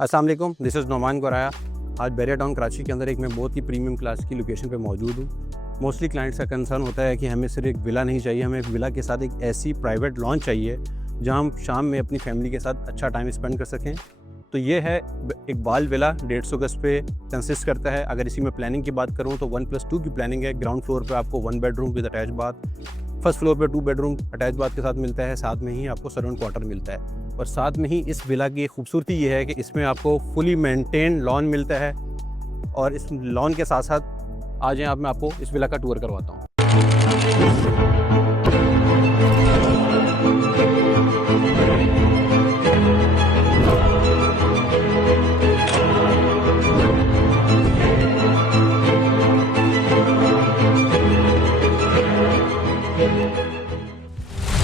अस्सलाम वालेकुम, this is Noman Goraya. आज बैरिया टाउन कराची के अंदर एक मैं बहुत ही प्रीमियम क्लास की लोकेशन पे मौजूद हूँ। मोस्टली क्लाइंट्स का कंसर्न होता है कि हमें सिर्फ एक विला नहीं चाहिए, हमें एक विला के साथ एक ऐसी प्राइवेट लॉन चाहिए जहाँ हम शाम में अपनी फैमिली के साथ अच्छा टाइम स्पेंड कर सकें। तो ये है इकबाल विला, 150 गज पे कंसिस्ट करता है। अगर इसी में प्लानिंग की बात करूँ तो 1+2 की प्लानिंग है। ग्राउंड फ्लोर पे आपको 1 bedroom with attach bath, first floor पे 2 बेडरूम अटैच बाथ के साथ मिलता है। साथ में ही आपको सर्वेंट क्वार्टर मिलता है और साथ में ही इस विला की खूबसूरती ये है कि इसमें आपको फुली मेंटेन लॉन मिलता है। और इस लॉन के साथ साथ आ जाएं, आप मैं आपको इस विला का टूर करवाता हूँ।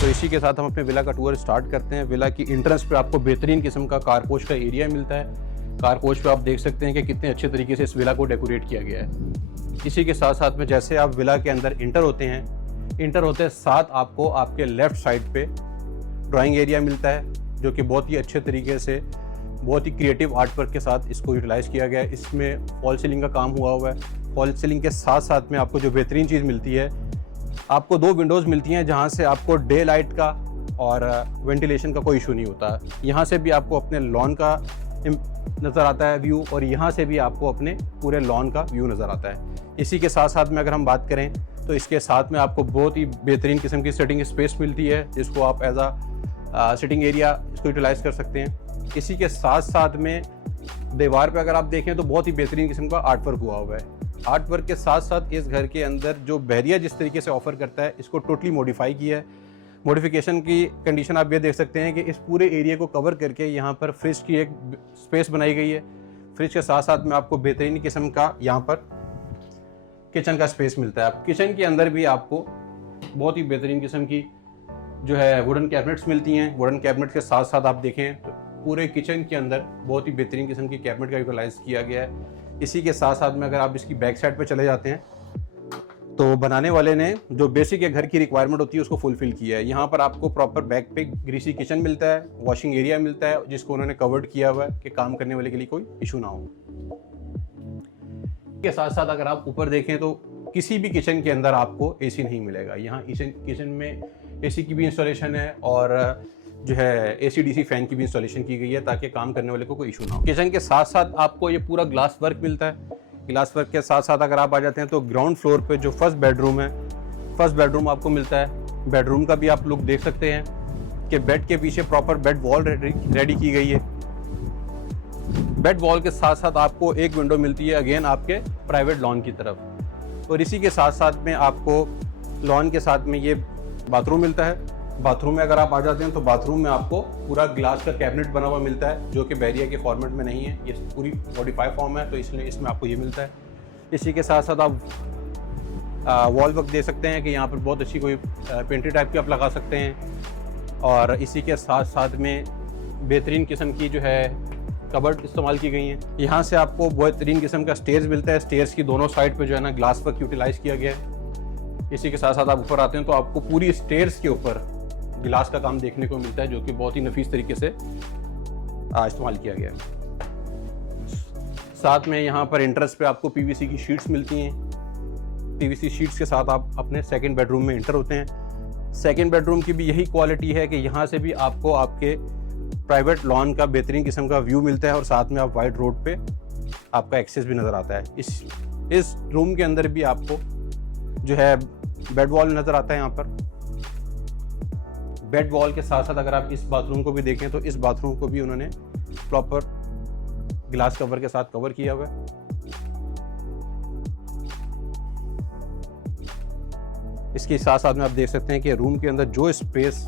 तो इसी के साथ हम अपने विला का टूर स्टार्ट करते हैं। विला की एंट्रेंस पे आपको बेहतरीन किस्म का कारपोश का एरिया मिलता है। कारपोश पे आप देख सकते हैं कि कितने अच्छे तरीके से इस विला को डेकोरेट किया गया है। इसी के साथ साथ में जैसे आप विला के अंदर इंटर होते साथ आपको आपके लेफ्ट साइड पे ड्राइंग एरिया मिलता है, जो कि बहुत ही अच्छे तरीके से बहुत ही क्रिएटिव आर्ट वर्क के साथ इसको यूटिलाइज़ किया गया है। इसमें फॉल सीलिंग का काम हुआ है। फॉल सीलिंग के साथ साथ में आपको जो बेहतरीन चीज़ मिलती है, आपको 2 विंडोज़ मिलती हैं जहाँ से आपको डे लाइट का और वेंटिलेशन का कोई इशू नहीं होता। यहाँ से भी आपको अपने लॉन का नज़र आता है व्यू, और यहाँ से भी आपको अपने पूरे लॉन का व्यू नज़र आता है। इसी के साथ साथ में अगर हम बात करें तो इसके साथ में आपको बहुत ही बेहतरीन किस्म की सिटिंग स्पेस मिलती है, जिसको आप एज आ सिटिंग एरिया इसको यूटिलाइज़ कर सकते हैं। इसी के साथ साथ में दीवार पे अगर आप देखें तो बहुत ही बेहतरीन किस्म का आर्ट वर्क हुआ हुआ है। आर्ट वर्क के साथ साथ इस घर के अंदर जो बैरिया जिस तरीके से ऑफर करता है, इसको टोटली मॉडिफाई किया है। मॉडिफिकेशन की कंडीशन आप ये देख सकते हैं कि इस पूरे एरिया को कवर करके यहाँ पर फ्रिज की एक स्पेस बनाई गई है। फ्रिज के साथ साथ में आपको बेहतरीन किस्म का यहाँ पर किचन का स्पेस मिलता है। किचन के अंदर भी आपको बहुत ही बेहतरीन किस्म की जो है वुडन कैबिनेट्स मिलती हैं। वुडन कैबिनेट के साथ साथ आप देखें तो पूरे किचन के अंदर बहुत ही बेहतरीन किस्म की कैबिनेट का यूटिलाइज किया गया है। इसी के साथ साथ में अगर आप इसकी बैक साइड पे चले जाते हैं तो बनाने वाले ने जो बेसिक घर की रिक्वायरमेंट होती है उसको फुलफिल किया है। यहाँ पर आपको प्रॉपर बैक पे ग्रीसी किचन मिलता है, वॉशिंग एरिया मिलता है, जिसको उन्होंने कवर्ड किया हुआ है कि काम करने वाले के लिए कोई इशू ना हो। के साथ साथ अगर आप ऊपर देखें तो किसी भी किचन के अंदर आपको एसी नहीं मिलेगा। यहाँ किचन में एसी की भी इंस्टॉलेशन है और जो है AC/DC फैन की भी इंस्टॉलेशन की गई है, ताकि काम करने वाले को कोई इशू ना हो। किचन के साथ साथ आपको ये पूरा ग्लास वर्क मिलता है। ग्लास वर्क के साथ साथ अगर आप आ जाते हैं तो ग्राउंड फ्लोर पे जो फर्स्ट बेडरूम है, फर्स्ट बेडरूम आपको मिलता है। बेडरूम का भी आप लुक देख सकते हैं कि बेड के पीछे प्रॉपर बेड वॉल रेडी की गई है। बेड वॉल के साथ साथ आपको एक विंडो मिलती है अगेन आपके प्राइवेट लॉन की तरफ। और इसी के साथ साथ में आपको लॉन के साथ में ये बाथरूम मिलता है। बाथरूम में अगर आप आ जाते हैं तो बाथरूम में आपको पूरा ग्लास का कैबिनेट बना हुआ मिलता है, जो कि बैरिया के फॉर्मेट में नहीं है। ये पूरी मॉडिफाई फॉर्म है, तो इसलिए इसमें आपको ये मिलता है। इसी के साथ साथ आप वॉल वर्क दे सकते हैं कि यहाँ पर बहुत अच्छी कोई पेंट्री टाइप की आप लगा सकते हैं। और इसी के साथ साथ में बेहतरीन किस्म की जो है कबर्ड इस्तेमाल की गई हैं। यहाँ से आपको बेहतरीन किस्म का स्टेयर्स मिलता है। स्टेयर्स की दोनों साइड पे जो है ना ग्लास वर्क यूटिलाइज किया गया है। इसी के साथ साथ आप ऊपर आते हैं तो आपको पूरी स्टेयर्स के ऊपर गिलास का काम देखने को मिलता है, जो कि बहुत ही नफीस तरीके से इस्तेमाल किया गया है। साथ में यहाँ पर एंट्रेंस पे आपको PVC की शीट्स मिलती हैं। PVC शीट्स के साथ आप अपने सेकंड बेडरूम में एंटर होते हैं। सेकंड बेडरूम की भी यही क्वालिटी है कि यहाँ से भी आपको आपके प्राइवेट लॉन का बेहतरीन किस्म का व्यू मिलता है, और साथ में आप वाइड रोड पे आपका एक्सेस भी नज़र आता है। इस रूम के अंदर भी आपको जो है बेड वॉल नज़र आता है। यहाँ पर बेड वॉल के साथ साथ अगर आप इस बाथरूम को भी देखें तो इस बाथरूम को भी उन्होंने प्रॉपर ग्लास कवर के साथ कवर किया हुआ है। इसके साथ साथ में आप देख सकते हैं कि रूम के अंदर जो स्पेस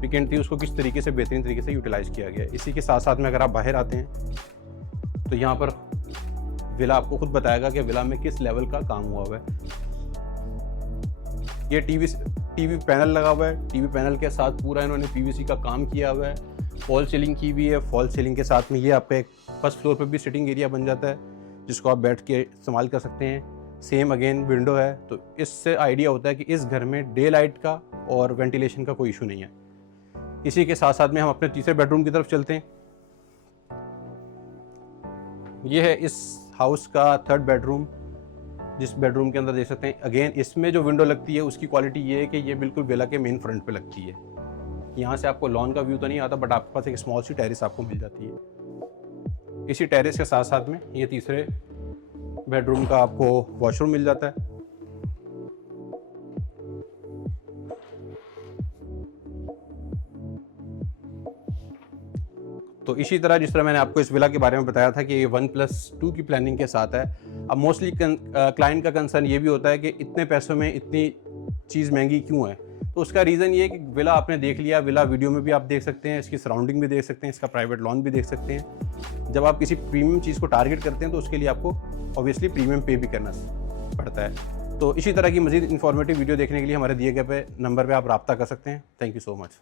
वेकेंट थी उसको किस तरीके से बेहतरीन तरीके से यूटिलाइज किया गया है। इसी के साथ साथ में अगर आप बाहर आते हैं तो यहाँ पर विला आपको खुद बताएगा कि विला में किस लेवल का काम हुआ हुआ है। ये टीवी पैनल लगा हुआ है। टीवी पैनल के साथ पूरा इन्होंने PVC का काम किया हुआ है। फॉल सीलिंग की भी है। फॉल सीलिंग के साथ में ये आपका एक फर्स्ट फ्लोर पे भी सिटिंग एरिया बन जाता है, जिसको आप बैठ के इस्तेमाल कर सकते हैं। सेम अगेन विंडो है, तो इससे आइडिया होता है कि इस घर में डे लाइट का और वेंटिलेशन का कोई इशू नहीं है। इसी के साथ साथ में हम अपने तीसरे बेडरूम की तरफ चलते हैं। ये है इस हाउस का थर्ड बेडरूम, जिस बेडरूम के अंदर देख सकते हैं अगेन इसमें जो विंडो लगती है उसकी क्वालिटी ये है कि ये बिल्कुल विला के मेन फ्रंट पे लगती है। यहाँ से आपको लॉन का व्यू तो नहीं आता, बट आपके पास एक स्मॉल सी टेरेस आपको मिल जाती है। इसी टेरेस के साथ साथ में ये तीसरे बेडरूम का आपको वॉशरूम मिल जाता है। तो इसी तरह जिस तरह मैंने आपको इस विला के बारे में बताया था कि ये 1+2 की प्लानिंग के साथ है। अब मोस्टली क्लाइंट का कंसर्न ये भी होता है कि इतने पैसों में इतनी चीज़ महंगी क्यों है। तो उसका रीज़न ये है कि विला आपने देख लिया, विला वीडियो में भी आप देख सकते हैं, इसकी सराउंडिंग भी देख सकते हैं, इसका प्राइवेट लॉन भी देख सकते हैं। जब आप किसी प्रीमियम चीज़ को टारगेट करते हैं तो उसके लिए आपको ऑब्वियसली प्रीमियम पे भी करना पड़ता है। तो इसी तरह की मज़ीद इन्फॉर्मेटिव वीडियो देखने के लिए हमारे दिए गए नंबर पर आप रब्ता कर सकते हैं। Thank you so much.